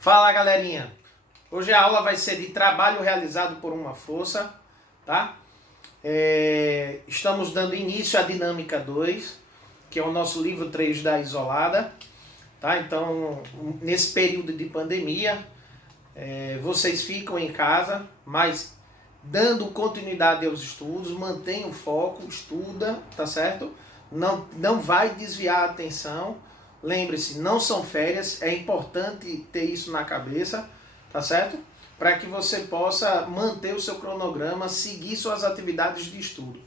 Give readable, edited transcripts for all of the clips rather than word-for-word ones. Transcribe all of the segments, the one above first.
Fala, galerinha! Hoje a aula vai ser de trabalho realizado por uma força, tá? Estamos dando início à dinâmica 2, que é o nosso livro 3 da isolada, tá? Então, nesse período de pandemia, vocês ficam em casa, mas dando continuidade aos estudos, mantenha o foco, estuda, tá certo? Não vai desviar a atenção. Lembre-se, não são férias, é importante ter isso na cabeça, tá certo? Para que você possa manter o seu cronograma, seguir suas atividades de estudo.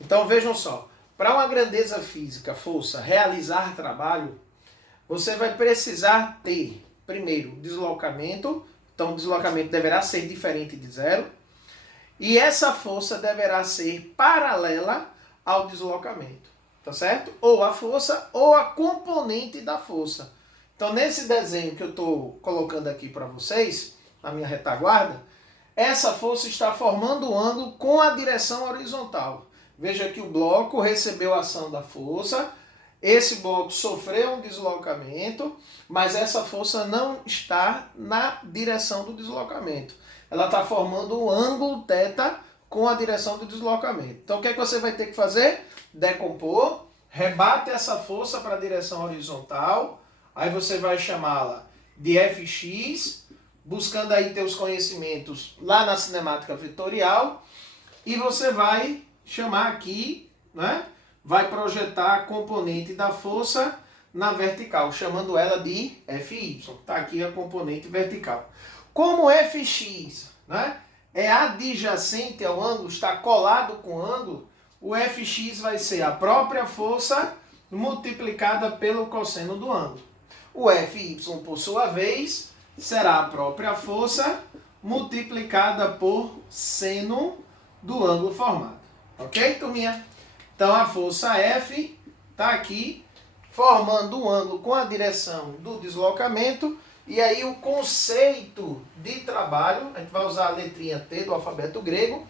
Então vejam só, para uma grandeza física, força, realizar trabalho, você vai precisar ter, primeiro, deslocamento. Então o deslocamento deverá ser diferente de zero. E essa força deverá ser paralela ao deslocamento. Tá certo? Ou a força ou a componente da força. Então, nesse desenho que eu estou colocando aqui para vocês, na minha retaguarda, essa força está formando um ângulo com a direção horizontal. Veja que o bloco recebeu a ação da força, esse bloco sofreu um deslocamento, mas essa força não está na direção do deslocamento. Ela está formando um ângulo θ com a direção do deslocamento. Então, o que é que você vai ter que fazer? Decompor, rebate essa força para a direção horizontal, aí você vai chamá-la de Fx, buscando aí teus conhecimentos lá na cinemática vetorial, e você vai chamar aqui, né? Vai projetar a componente da força na vertical, chamando ela de Fy. Está aqui a componente vertical. Como Fx, né, é adjacente ao ângulo, está colado com o ângulo, o Fx vai ser a própria força multiplicada pelo cosseno do ângulo. O Fy, por sua vez, será a própria força multiplicada por seno do ângulo formado. Ok, turminha? Então a força F está aqui formando um ângulo com a direção do deslocamento. E aí o conceito de trabalho, a gente vai usar a letrinha T do alfabeto grego.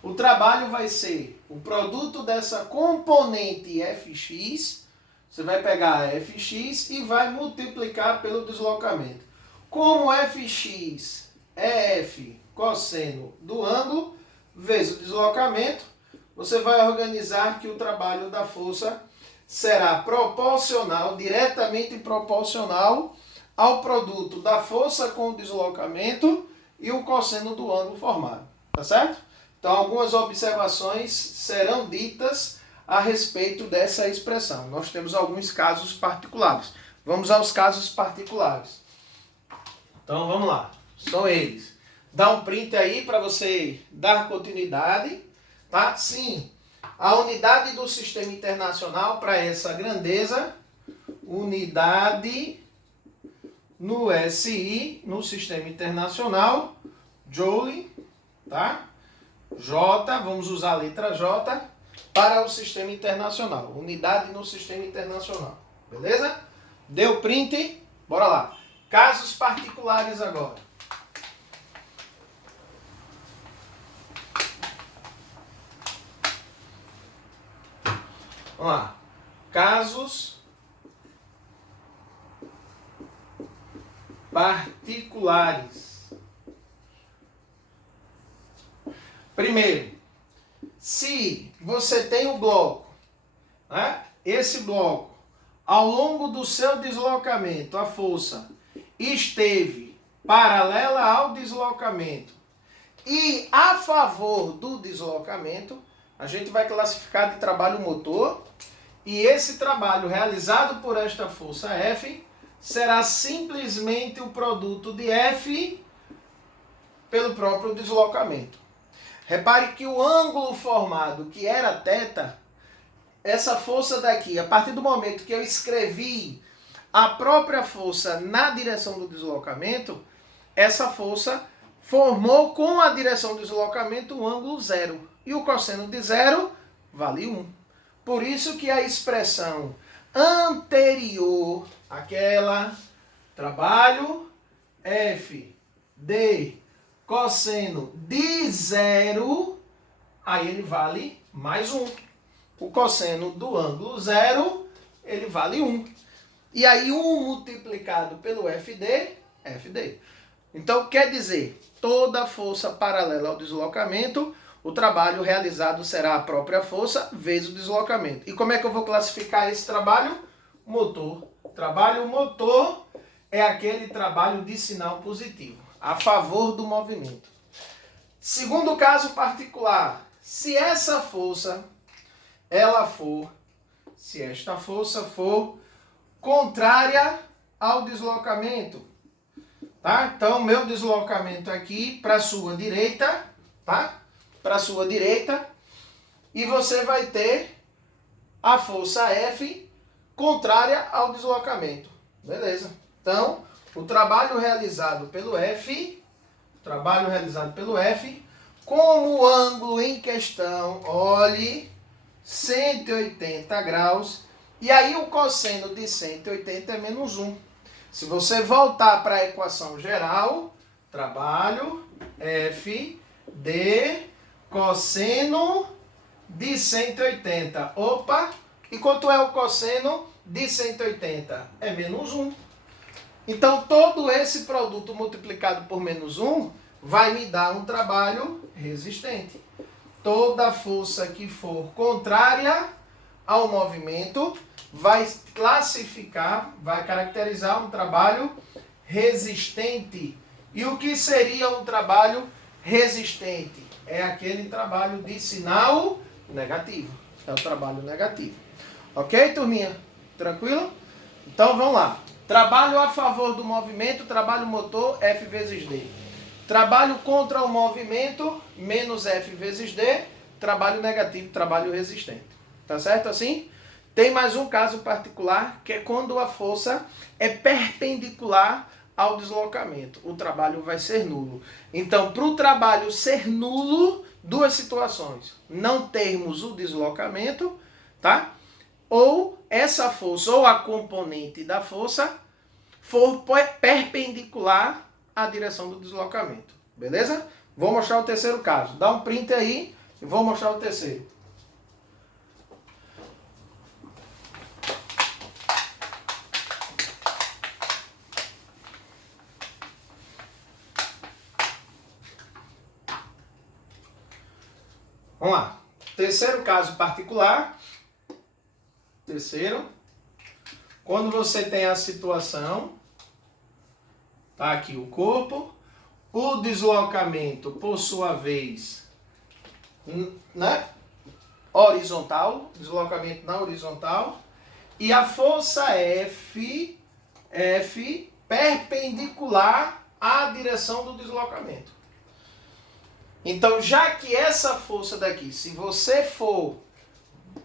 O trabalho vai ser o produto dessa componente Fx. Você vai pegar a Fx e vai multiplicar pelo deslocamento. Como Fx é F cosseno do ângulo vezes o deslocamento, você vai organizar que o trabalho da força será proporcional, diretamente proporcional ao produto da força com o deslocamento e o cosseno do ângulo formado. Tá certo? Então, algumas observações serão ditas a respeito dessa expressão. Nós temos alguns casos particulares. Vamos aos casos particulares. Então, vamos lá. São eles. Dá um print aí para você dar continuidade. Tá? Sim, a unidade do sistema internacional para essa grandeza, unidade no SI, no sistema internacional, Joule, tá? J, vamos usar a letra J para o sistema internacional. Unidade no sistema internacional. Beleza? Deu print? Bora lá. Casos particulares agora. Vamos lá. Casos particulares. Primeiro, se você tem um bloco, né? Esse bloco, ao longo do seu deslocamento, a força esteve paralela ao deslocamento e a favor do deslocamento, a gente vai classificar de trabalho motor, e esse trabalho realizado por esta força F será simplesmente o produto de F pelo próprio deslocamento. Repare que o ângulo formado, que era θ, essa força daqui, a partir do momento que eu escrevi a própria força na direção do deslocamento, essa força formou com a direção do deslocamento um ângulo zero. E o cosseno de zero vale 1. Por isso que a expressão anterior àquela, trabalho F de cosseno de zero, aí ele vale mais 1. O cosseno do ângulo zero, ele vale 1. E aí 1 multiplicado pelo FD FD. Então, quer dizer, toda força paralela ao deslocamento, o trabalho realizado será a própria força vezes o deslocamento. E como é que eu vou classificar esse trabalho? Motor. Trabalho motor é aquele trabalho de sinal positivo, a favor do movimento. Segundo caso particular, se esta força for contrária ao deslocamento, tá? Então, meu deslocamento aqui para a sua direita, tá? Para a sua direita, e você vai ter a força F contrária ao deslocamento. Beleza? Então, o trabalho realizado pelo F, como o ângulo em questão, olhe, 180 graus, e aí o cosseno de 180 é menos 1. Se você voltar para a equação geral, trabalho F de cosseno de 180. Opa! E quanto é o cosseno de 180? É menos 1. Então, todo esse produto multiplicado por menos 1 vai me dar um trabalho resistente. Toda força que for contrária ao movimento vai caracterizar um trabalho resistente. E o que seria um trabalho resistente? É aquele trabalho de sinal negativo. É o trabalho negativo. Ok, turminha? Tranquilo? Então vamos lá. Trabalho a favor do movimento, trabalho motor, F vezes D. Trabalho contra o movimento, menos F vezes D. Trabalho negativo, trabalho resistente. Tá certo assim? Tem mais um caso particular, que é quando a força é perpendicular ao deslocamento. O trabalho vai ser nulo. Então, para o trabalho ser nulo, duas situações. Não termos o deslocamento, tá? Ou essa força, ou a componente da força, for perpendicular à direção do deslocamento. Beleza? Vou mostrar o terceiro caso. Dá um print aí e vou mostrar o terceiro. Vamos lá. Terceiro caso particular. Terceiro. Quando você tem a situação, tá aqui o corpo, o deslocamento, por sua vez, né? Horizontal, deslocamento na horizontal, e a força F perpendicular à direção do deslocamento. Então, já que essa força daqui, se você for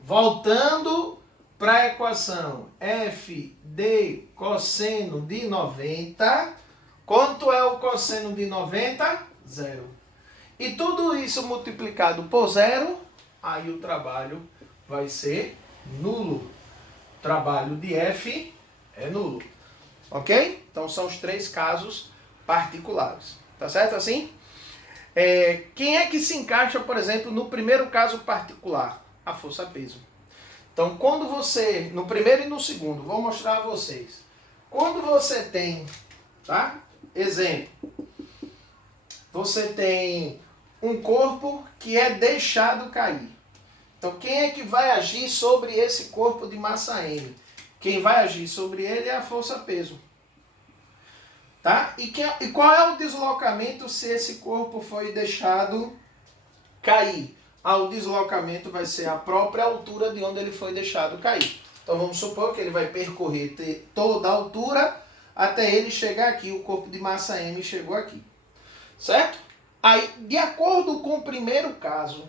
voltando para a equação F de cosseno de 90, quanto é o cosseno de 90? Zero. E tudo isso multiplicado por zero, aí o trabalho vai ser nulo. O trabalho de F é nulo. Ok? Então são os três casos particulares. Tá certo assim? Quem é que se encaixa, por exemplo, no primeiro caso particular? A força-peso. Então, quando você, no primeiro e no segundo, vou mostrar a vocês. Quando você tem, tá? Exemplo. Você tem um corpo que é deixado cair. Então, quem é que vai agir sobre esse corpo de massa M? Quem vai agir sobre ele é a força-peso. Tá? E qual é o deslocamento se esse corpo foi deixado cair? O deslocamento vai ser a própria altura de onde ele foi deixado cair. Então vamos supor que ele vai percorrer toda a altura até ele chegar aqui. O corpo de massa M chegou aqui. Certo? Aí, de acordo com o primeiro caso,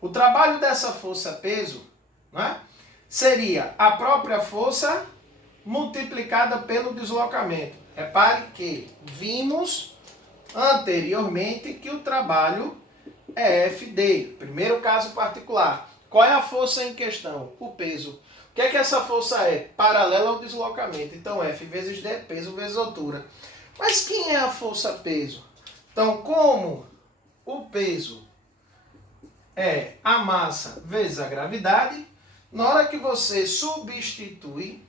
o trabalho dessa força-peso, né, seria a própria força multiplicada pelo deslocamento. Repare que vimos anteriormente que o trabalho é FD. Primeiro caso particular. Qual é a força em questão? O peso. O que é que essa força é? Paralela ao deslocamento. Então, F vezes D, peso vezes altura. Mas quem é a força-peso? Então, como o peso é a massa vezes a gravidade, na hora que você substitui,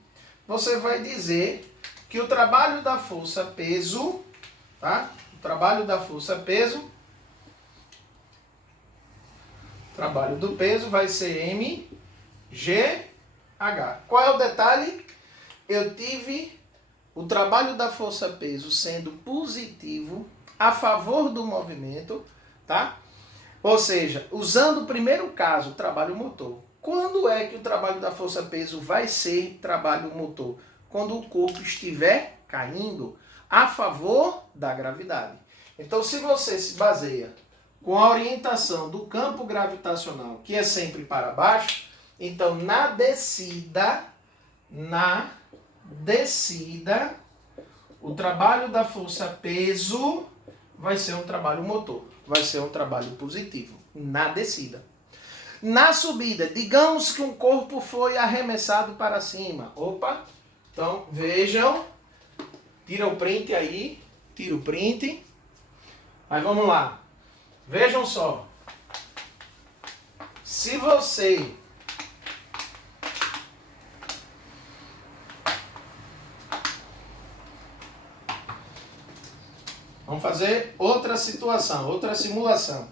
você vai dizer que o trabalho da força-peso, tá? O trabalho da força-peso, trabalho do peso vai ser mgh. Qual é o detalhe? Eu tive o trabalho da força-peso sendo positivo a favor do movimento, tá? Ou seja, usando o primeiro caso, o trabalho motor. Quando é que o trabalho da força-peso vai ser trabalho motor? Quando o corpo estiver caindo a favor da gravidade. Então, se você se baseia com a orientação do campo gravitacional, que é sempre para baixo, então na descida, o trabalho da força-peso vai ser um trabalho motor, vai ser um trabalho positivo, na descida. Na subida, digamos que um corpo foi arremessado para cima. Opa! Então, vejam, tira o print aí, tira o print. Aí vamos lá. Vejam só. Se você vamos fazer outra situação, outra simulação.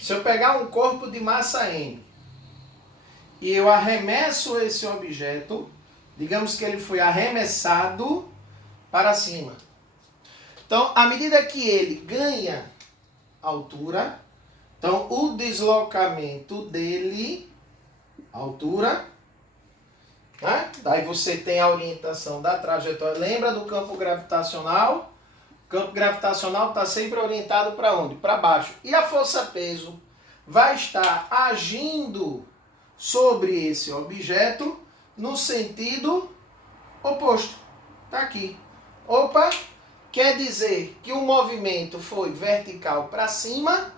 Se eu pegar um corpo de massa M e eu arremesso esse objeto, digamos que ele foi arremessado para cima. Então, à medida que ele ganha altura, então o deslocamento dele, altura, né? Daí você tem a orientação da trajetória. Lembra do campo gravitacional? O campo gravitacional está sempre orientado para onde? Para baixo. E a força-peso vai estar agindo sobre esse objeto no sentido oposto. Está aqui. Opa! Quer dizer que o movimento foi vertical para cima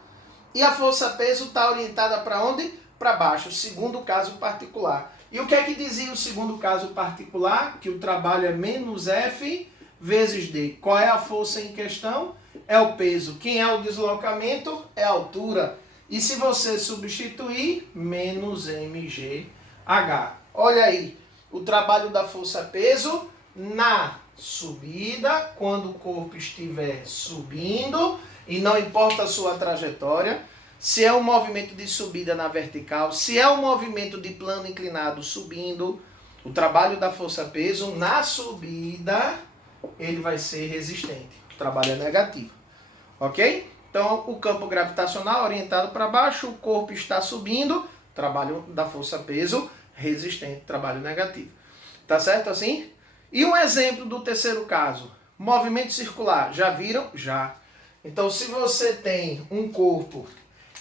e a força-peso está orientada para onde? Para baixo, segundo caso particular. E o que é que dizia o segundo caso particular? Que o trabalho é menos F vezes D. Qual é a força em questão? É o peso. Quem é o deslocamento? É a altura. E se você substituir, menos mgh. Olha aí, o trabalho da força-peso na subida, quando o corpo estiver subindo, e não importa a sua trajetória, se é um movimento de subida na vertical, se é um movimento de plano inclinado subindo, o trabalho da força-peso na subida, ele vai ser resistente. O trabalho é negativo. Ok? Então, o campo gravitacional orientado para baixo, o corpo está subindo, trabalho da força-peso resistente, trabalho negativo. Tá certo assim? E um exemplo do terceiro caso, movimento circular. Já viram? Já. Então, se você tem um corpo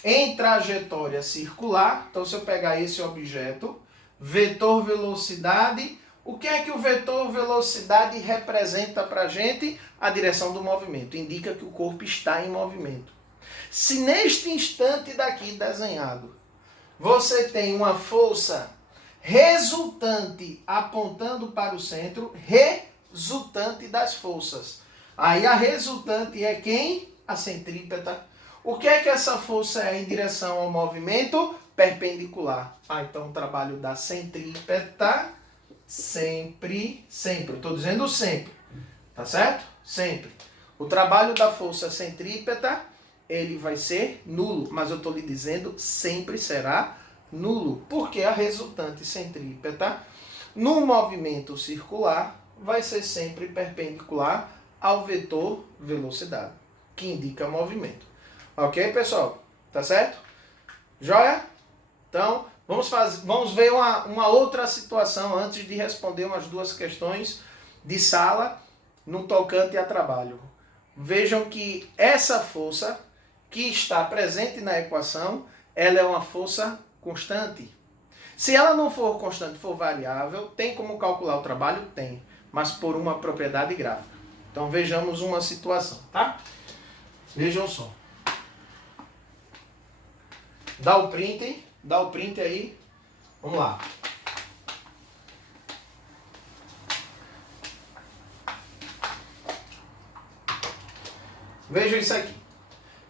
em trajetória circular, então se eu pegar esse objeto, vetor velocidade, o que é que o vetor velocidade representa para a gente? A direção do movimento. Indica que o corpo está em movimento. Se neste instante daqui desenhado, você tem uma força resultante apontando para o centro, resultante das forças. Aí a resultante é quem? A centrípeta. O que é que essa força é em direção ao movimento? Perpendicular. Então o trabalho da centrípeta sempre. Estou dizendo sempre. Tá certo? Sempre. O trabalho da força centrípeta, ele vai ser nulo. Mas eu estou lhe dizendo, sempre será nulo, porque a resultante centrípeta no movimento circular vai ser sempre perpendicular ao vetor velocidade, que indica movimento. Ok, pessoal? Tá certo? Joia? Então, vamos ver uma outra situação antes de responder umas duas questões de sala no tocante a trabalho. Vejam que essa força que está presente na equação, ela é uma força constante. Se ela não for constante, for variável, tem como calcular o trabalho? Tem, mas por uma propriedade gráfica. Então vejamos uma situação, tá? Vejam só. Dá o print aí. Vamos lá. Vejam isso aqui.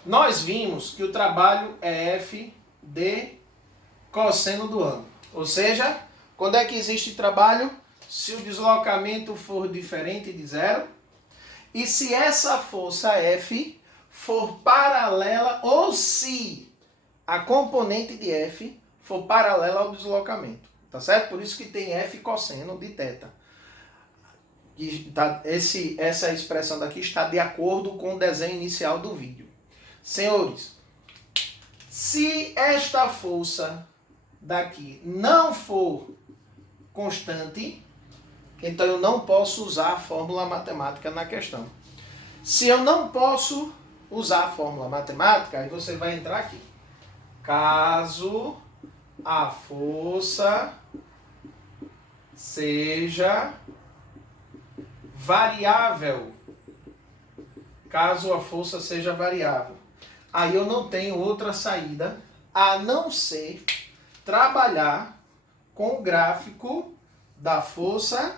Nós vimos que o trabalho é F de cosseno do ângulo. Ou seja, quando é que existe trabalho? se o deslocamento for diferente de zero e se essa força F for paralela ou se a componente de F for paralela ao deslocamento, tá certo? Por isso que tem F cosseno de θ. Essa expressão daqui está de acordo com o desenho inicial do vídeo. Senhores, se esta força daqui não for constante, então eu não posso usar a fórmula matemática na questão. Se eu não posso usar a fórmula matemática, aí você vai entrar aqui. Caso a força seja variável. Caso a força seja variável. Aí eu não tenho outra saída a não ser trabalhar com o gráfico da força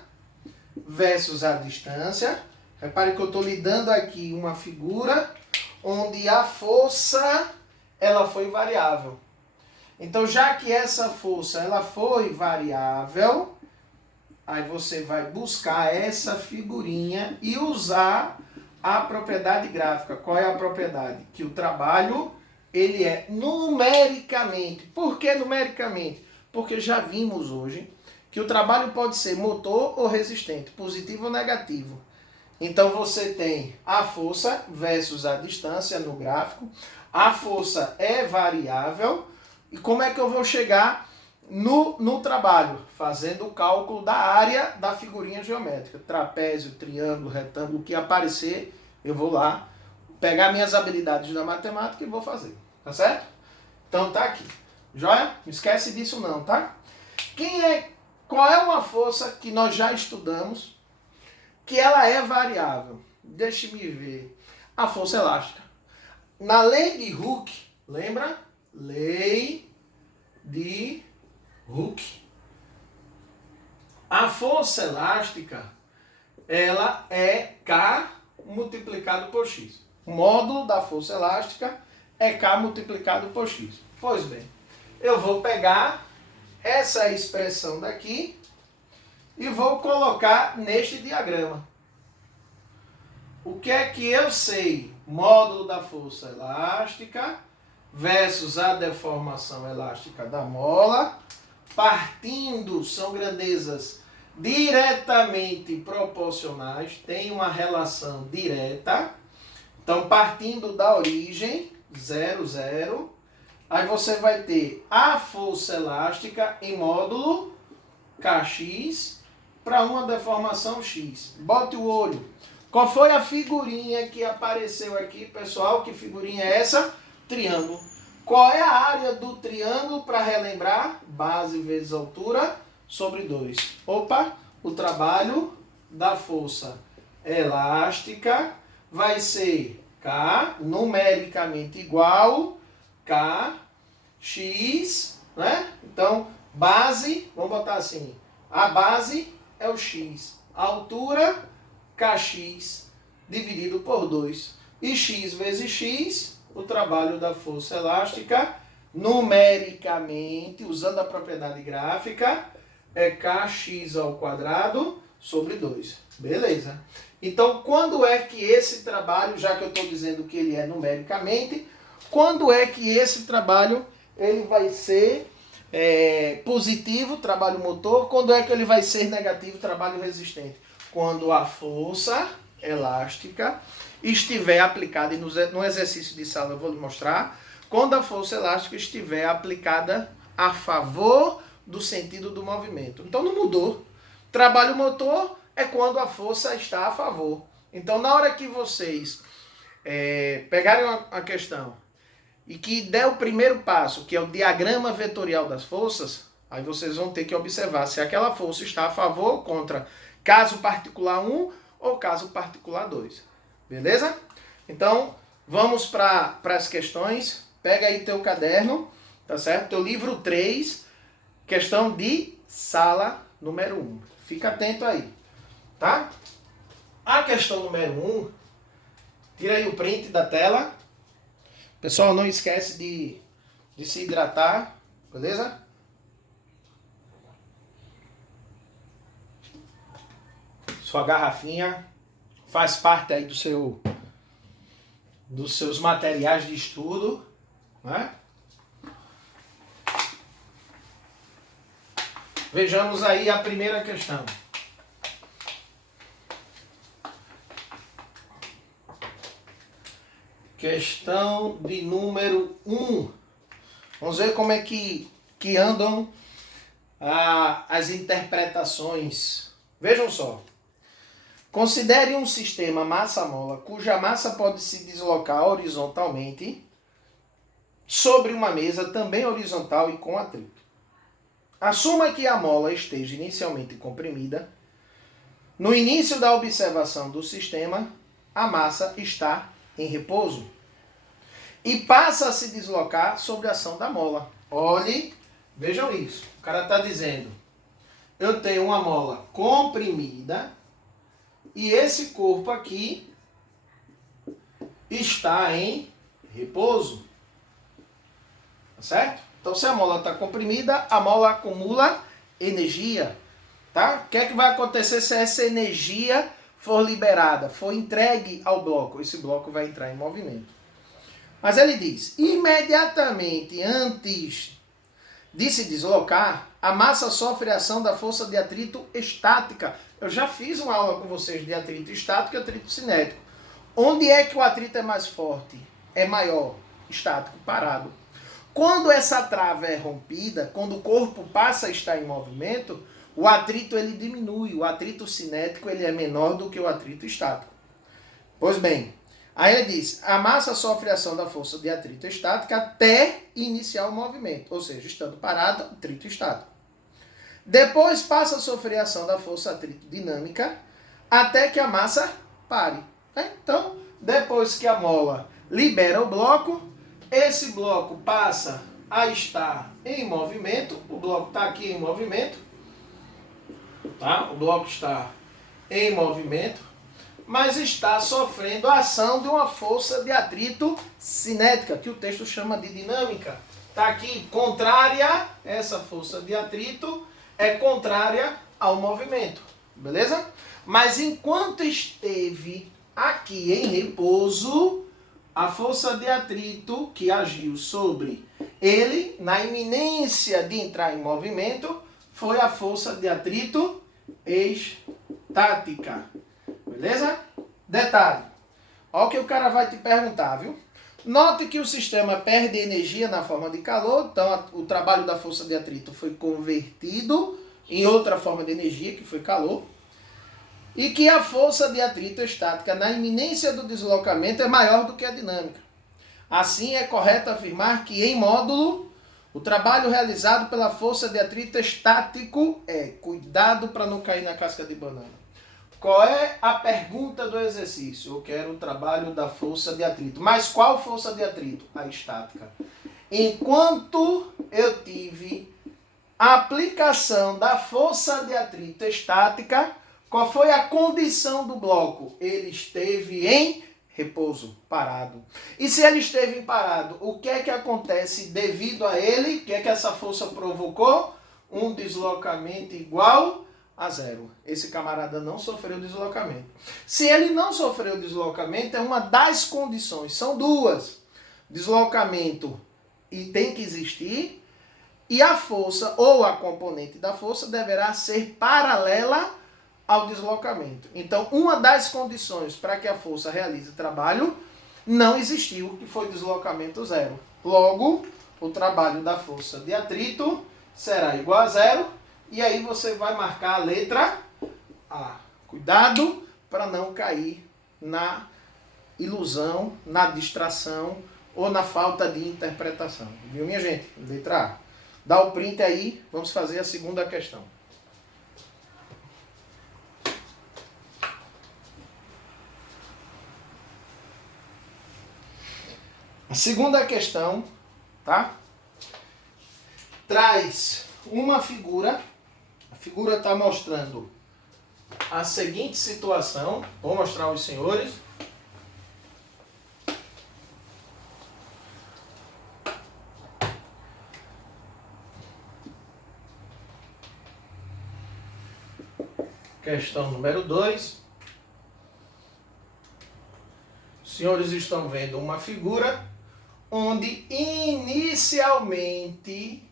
versus a distância. Repare que eu estou lhe dando aqui uma figura onde a força ela foi variável. Então, já que essa força ela foi variável, aí você vai buscar essa figurinha e usar a propriedade gráfica. Qual é a propriedade? Que o trabalho ele é numericamente. Por que numericamente? Porque já vimos hoje que o trabalho pode ser motor ou resistente, positivo ou negativo. Então você tem a força versus a distância no gráfico. A força é variável. E como é que eu vou chegar no trabalho? Fazendo o cálculo da área da figurinha geométrica. Trapézio, triângulo, retângulo, o que aparecer, eu vou lá pegar minhas habilidades da matemática e vou fazer. Tá certo? Então tá aqui. Joia? Não esquece disso não, tá? Qual é uma força que nós já estudamos que ela é variável? Deixe-me ver. A força elástica. Na lei de Hooke, lembra? Lei de Hooke. A força elástica, ela é K multiplicado por X. O módulo da força elástica é K multiplicado por X. Pois bem, eu vou pegar essa expressão daqui e vou colocar neste diagrama. O que é que eu sei? Módulo da força elástica versus a deformação elástica da mola. Partindo, são grandezas diretamente proporcionais, tem uma relação direta. Então, partindo da origem, 0, 0, aí você vai ter a força elástica em módulo Kx para uma deformação x. Bote o olho. Qual foi a figurinha que apareceu aqui, pessoal? Que figurinha é essa? Triângulo. Qual é a área do triângulo para relembrar? Base vezes altura sobre 2. Opa, o trabalho da força elástica vai ser K, numericamente igual, Kx, né? Então, base, vamos botar assim, a base é o x, a altura, Kx, dividido por 2. E x vezes x, o trabalho da força elástica, numericamente, usando a propriedade gráfica, é Kx ao quadrado sobre 2. Beleza. Então, quando é que esse trabalho, já que eu estou dizendo que ele é numericamente, quando é que esse trabalho ele vai ser positivo, trabalho motor? Quando é que ele vai ser negativo, trabalho resistente? Quando a força elástica estiver aplicada, e no exercício de sala eu vou lhe mostrar, quando a força elástica estiver aplicada a favor do sentido do movimento. Então não mudou. Trabalho motor é quando a força está a favor. Então na hora que vocês pegarem a questão e que der o primeiro passo, que é o diagrama vetorial das forças, aí vocês vão ter que observar se aquela força está a favor ou contra caso particular 1 ou caso particular 2. Beleza? Então, vamos para as questões. Pega aí teu caderno, tá certo? Teu livro 3, questão de sala número 1. Fica atento aí, tá? A questão número 1, tira aí o print da tela. Pessoal, não esquece de se hidratar, beleza? sua garrafinha, faz parte aí dos seus materiais de estudo, né? Vejamos aí a primeira questão. Questão de número 1. Vamos ver como é que andam as interpretações. Vejam só. Considere um sistema massa-mola cuja massa pode se deslocar horizontalmente sobre uma mesa também horizontal e com atrito. Assuma que a mola esteja inicialmente comprimida. No início da observação do sistema, a massa está em repouso e passa a se deslocar sob a ação da mola. Olhe, vejam isso. O cara está dizendo, eu tenho uma mola comprimida e esse corpo aqui está em repouso. Tá certo? Então, se a mola está comprimida, a mola acumula energia. Tá? O que é que vai acontecer se essa energia for liberada, for entregue ao bloco? Esse bloco vai entrar em movimento. Mas ele diz, imediatamente antes de se deslocar, a massa sofre a ação da força de atrito estática. Eu já fiz uma aula com vocês de atrito estático e atrito cinético. Onde é que o atrito é mais forte? É maior, estático, parado. Quando essa trava é rompida, quando o corpo passa a estar em movimento, o atrito ele diminui, o atrito cinético ele é menor do que o atrito estático. Pois bem, aí ele diz, a massa sofre a ação da força de atrito estática até iniciar o movimento, ou seja, estando parado, atrito estático. Depois passa a sofrer a ação da força atrito dinâmica até que a massa pare. Então, depois que a mola libera o bloco, esse bloco passa a estar em movimento, o bloco está aqui em movimento, tá? O bloco está em movimento, mas está sofrendo a ação de uma força de atrito cinética, que o texto chama de dinâmica. Está aqui, contrária, essa força de atrito é contrária ao movimento, beleza? Mas enquanto esteve aqui em repouso, a força de atrito que agiu sobre ele, na iminência de entrar em movimento, foi a força de atrito estática. Beleza? Detalhe. Olha o que o cara vai te perguntar, viu? Note que o sistema perde energia na forma de calor, então o trabalho da força de atrito foi convertido em outra forma de energia, que foi calor. E que a força de atrito estática na iminência do deslocamento é maior do que a dinâmica. Assim, é correto afirmar que, em módulo, o trabalho realizado pela força de atrito estático é cuidado para não cair na casca de banana. Qual é a pergunta do exercício? Eu quero o trabalho da força de atrito. Mas qual força de atrito? A estática. Enquanto eu tive a aplicação da força de atrito estática, qual foi a condição do bloco? Ele esteve em repouso, parado. E se ele esteve em parado, o que é que acontece devido a ele? O que é que essa força provocou? Um deslocamento igual a zero. Esse camarada não sofreu deslocamento. Se ele não sofreu deslocamento, é uma das condições. São duas. Deslocamento e tem que existir. E a força, ou a componente da força, deverá ser paralela ao deslocamento. Então, uma das condições para que a força realize trabalho não existiu, que foi deslocamento zero. Logo, o trabalho da força de atrito será igual a zero, e aí você vai marcar a letra A. Cuidado para não cair na ilusão, na distração ou na falta de interpretação. Viu, minha gente? Letra A. Dá o print aí, vamos fazer a segunda questão. A segunda questão, tá? Traz uma figura. A figura está mostrando a seguinte situação. Vou mostrar aos senhores. Questão número 2. Os senhores estão vendo uma figura onde inicialmente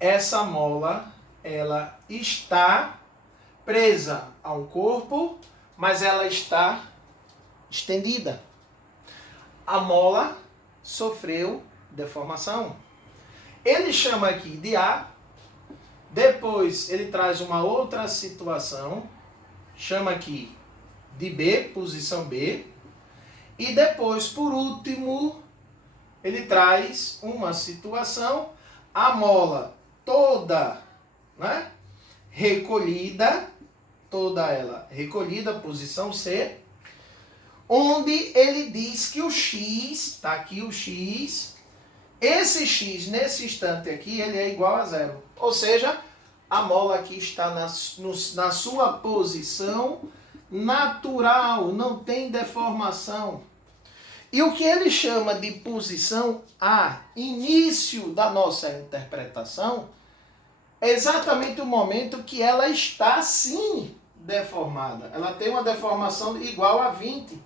essa mola ela está presa a um corpo, mas ela está estendida. A mola sofreu deformação. Ele chama aqui de A, depois ele traz uma outra situação, chama aqui de B, posição B, e depois, por último, ele traz uma situação, a mola toda, né, recolhida, toda ela recolhida, posição C, onde ele diz que o X, está aqui o X, esse X nesse instante aqui, ele é igual a zero. Ou seja, a mola aqui está na sua posição natural, não tem deformação. E o que ele chama de posição A, início da nossa interpretação, é exatamente o momento que ela está, sim, deformada. Ela tem uma deformação igual a 20.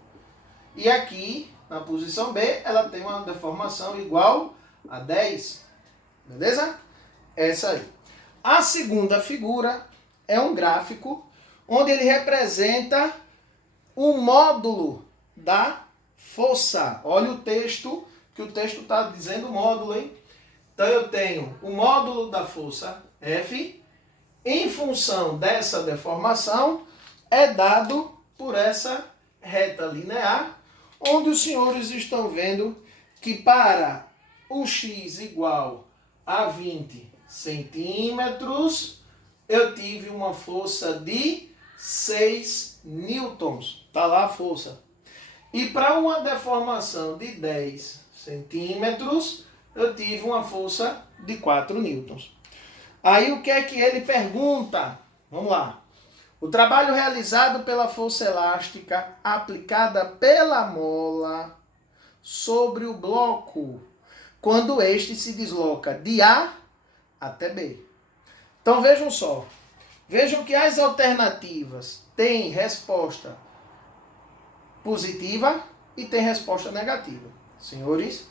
E aqui, na posição B, ela tem uma deformação igual a 10. Beleza? Essa aí. A segunda figura é um gráfico onde ele representa o módulo da força. Olha o texto, que o texto está dizendo módulo, hein? Então eu tenho o módulo da força F, em função dessa deformação, é dado por essa reta linear, onde os senhores estão vendo que para o x igual a 20 centímetros, eu tive uma força de 6 newtons. Está lá a força. E para uma deformação de 10 centímetros, eu tive uma força de 4 newtons. Aí o que é que ele pergunta? Vamos lá. O trabalho realizado pela força elástica aplicada pela mola sobre o bloco, quando este se desloca de A até B. Então vejam só. Vejam que as alternativas têm resposta positiva e tem resposta negativa. Senhores,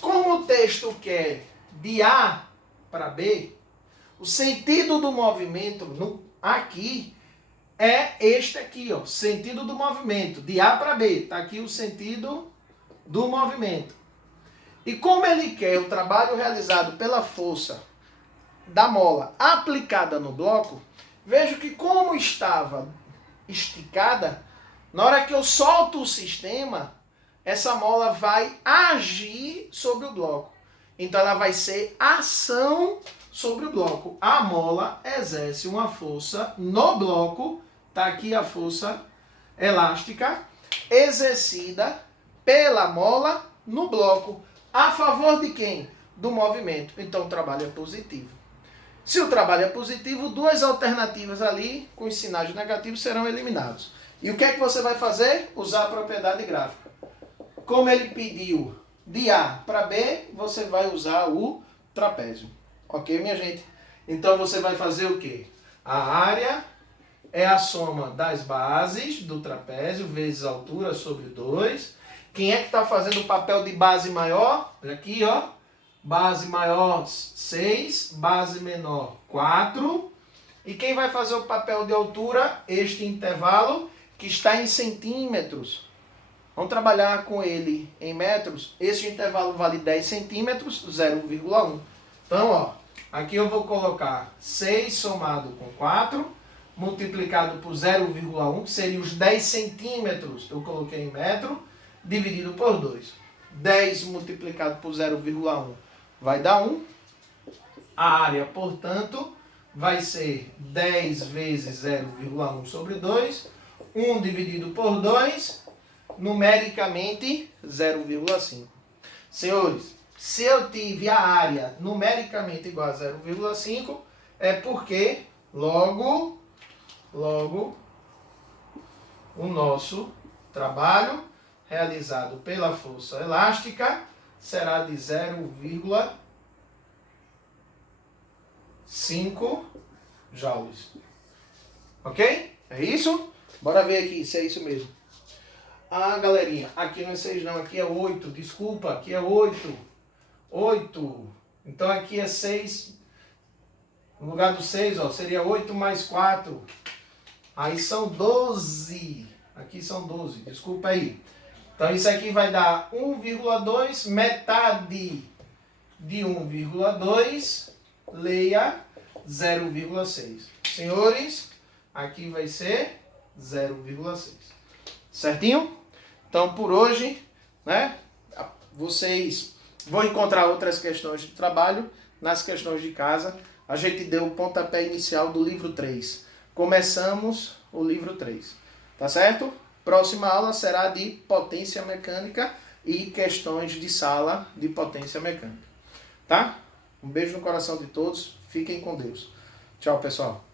como o texto quer de A para B, o sentido do movimento aqui é este aqui, ó, sentido do movimento, de A para B. Está aqui o sentido do movimento. E como ele quer o trabalho realizado pela força da mola aplicada no bloco, vejo que como estava esticada, na hora que eu solto o sistema, essa mola vai agir sobre o bloco. Então ela vai ser ação sobre o bloco. A mola exerce uma força no bloco, está aqui a força elástica, exercida pela mola no bloco. A favor de quem? Do movimento. Então o trabalho é positivo. Se o trabalho é positivo, duas alternativas ali com os sinais negativos serão eliminados. E o que é que você vai fazer? Usar a propriedade gráfica. Como ele pediu de A para B, você vai usar o trapézio. Ok, minha gente? Então você vai fazer o quê? A área é a soma das bases do trapézio vezes a altura sobre 2. Quem é que está fazendo o papel de base maior? Olha aqui, ó. Base maior 6, base menor 4. E quem vai fazer o papel de altura? Este intervalo que está em centímetros. Vamos trabalhar com ele em metros. Este intervalo vale 10 centímetros, 0,1. Então, ó, aqui eu vou colocar 6 somado com 4, multiplicado por 0,1, que seria os 10 centímetros, eu coloquei em metro, dividido por 2. 10 multiplicado por 0,1 vai dar 1. A área, portanto, vai ser 10 vezes 0,1 sobre 2. 1 dividido por 2, numericamente 0,5. Senhores, se eu tive a área numericamente igual a 0,5, é porque logo o nosso trabalho realizado pela força elástica será de 0,5 joules. Ok? É isso? Bora ver aqui se é isso mesmo. Ah, galerinha, aqui não é 6 não, aqui é 8. Desculpa, aqui é 8. 8. Então aqui é 6. No lugar do 6, ó, seria 8 mais 4. Aí são 12. Aqui são 12, desculpa aí. Então isso aqui vai dar 1,2, metade de 1,2, leia 0,6. Senhores, aqui vai ser 0,6. Certinho? Então por hoje, né, vocês vão encontrar outras questões de trabalho nas questões de casa. A gente deu o pontapé inicial do livro 3. Começamos o livro 3. Tá certo? Próxima aula será de potência mecânica e questões de sala de potência mecânica. Tá? Um beijo no coração de todos. Fiquem com Deus. Tchau, pessoal.